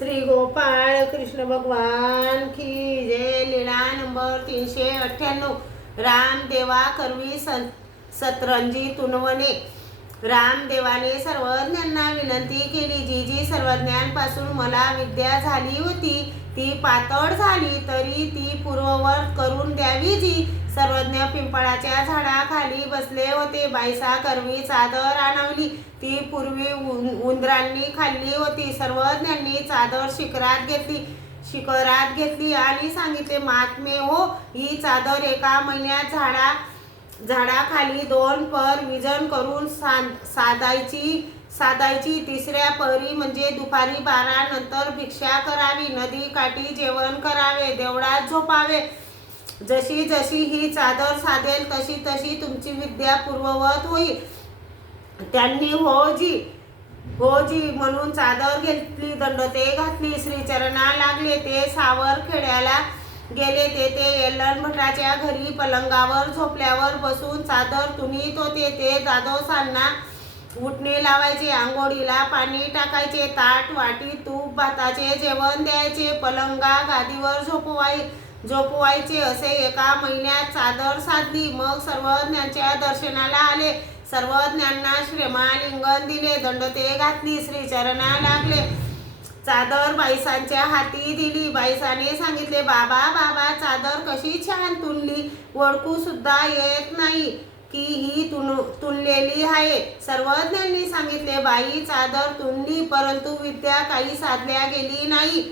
श्री गोपाळ कृष्ण भगवान की जय लीळा नंबर तीनशे अठ्ठ्याण्णव. रामदेवा करवी सं सतरंजी तुनवणे. रामदेवाने सर्वज्ञांना विनंती केली जी जी सर्वज्ञांपासून मला विद्या झाली होती ती पातळ झाली तरी ती पूर्ववत करून द्यावी जी. सर्वज्ञ पिंपळाच्या झाडाखाली बसले होते. बायसा करवी चादर आणवली. ती पूर्वी उंदरांनी खाल्ली होती. सर्वज्ञांनी चादर शिखरात घेतली. शिखरात घेतली आणि सांगितले महात्मे हो ही चादर एका महिन्यात झाडा झाडाखाली दोन पर विजन करून सा- साधायची साधायची. तिसऱ्या परी म्हणजे दुपारी बारा नंतर भिक्षा करावी. नदी काठी जेवण करावे. देवळात झोपावे. जशी जशी ही चादर साधेल तशी तशी तुमची विद्या पूर्ववत होईल. त्यांनी हो जी हो जी म्हणून चादर घेतली दंडते घातली श्रीचरणा लागले ते सावर खेड्याला गेले ते ते येल्लण भटाच्या घरी पलंगावर झोपल्यावर बसून चादर तुनीत होते ते जाधवसांना उठणे लावायचे आंघोळीला पाणी टाकायचे ताट वाटी तूप भाताचे जेवण द्यायचे पलंगा गादीवर झोपवाई झोपवायचे असे एका महिन्यात चादर साधली. मग सर्वज्ञांच्या दर्शनाला आले. सर्वज्ञांना श्रेमालिंगन दिले. दंडते घातली. श्रीचरणा लागले. चादर बाईसांच्या हाती दिली. बाईसाने सांगितले बाबा बाबा चादर कशी छान तुनली ओळखू सुद्धा येत नाही की ही तुन तुनलेली आहे. सर्वज्ञांनी सांगितले बाई चादर तुनली परंतु विद्या काही साधल्या गेली नाही.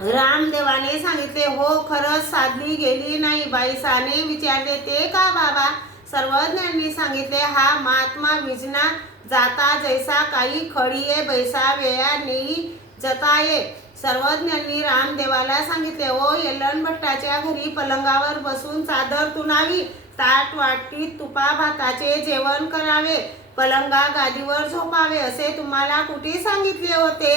रामदेवाने सांगितले हो खरंच साधली गेली नाही. बाईसाने विचारले ते का बाबा? सर्वज्ञांनी सांगितले हा महात्मा विजना जाता जैसा काही खडीये बैसा वेया नेई जताये. सर्वज्ञांनी रामदेवाला सांगितले ओ येलन भट्टाच्या घरी पलंगावर बसून चादर तुनावी ताट वाटीत तुपा भाताचे जेवण करावे पलंगा गादीवर झोपावे असे तुम्हाला कुठे सांगितले होते?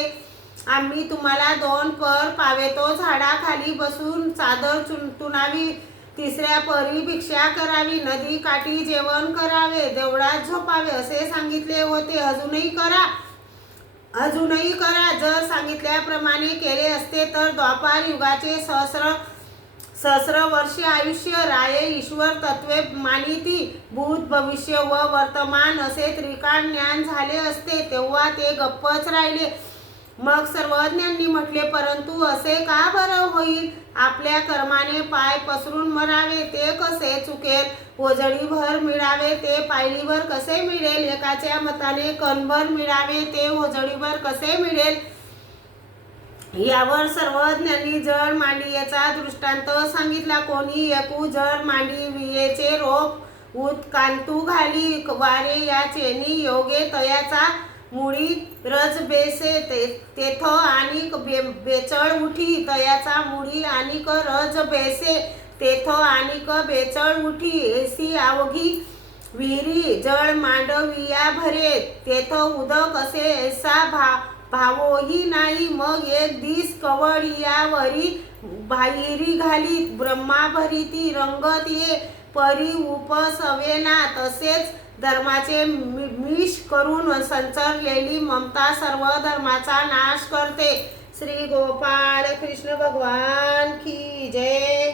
आम्ही तुम्हाला दोन पर पावेतो. झाडाखाली बसून चादर चुन तिसऱ्या परी भिक्षा करावी. नदी काठी जेवण करावे. देवळात झोपावे असे सांगितले होते. अजूनही करा. अजूनही करा. जर सांगितल्याप्रमाणे केले असते तर द्वापार युगाचे सहस्र सहस्र वर्षे आयुष्य. राये ईश्वर तत्वे मानिती. भूत भविष्य व वर्तमान असे त्रिकाण ज्ञान झाले असते. तेव्हा ते गप्पच राहिले. मग सर्वज्ञांनी म्हटले परंतु असे का बरं होईल? आपल्या कर्माने पाय पसरून मरावे ते कसे चुकेल? ओजळीभर मिळावे ते पायलीभर कसे मिळेल? एकाच्या मताने कणभर मिळावे ते ओजळीभर कसे मिळेल? यावर सर्वज्ञांनी जळ मांडियेचा दृष्टांत सांगितला. कोणी एकू जळ मांडी वियेचे रोप उत्कांतू घाली वारे या चेनी योगे तयाचा मुळी रज बेसे ते तेथ आणि बे बेचळ उठी तयाचा मुळी आणि रज बेसे तेथ आणि बेचळ उठी एसी आवघी विहिरी जळ मांडविया भरे तेथ उदक असे ऐसा भा भावोही नाही मग एक दिस कवळियावरी बाहेरी घाली ब्रह्मा भरीती रंगत ये परी उपसवेना तसेच धर्माचे मि- मिश करून संचरलेली ममता सर्व धर्माचा नाश करते. श्री गोपाळ कृष्ण भगवान की जय.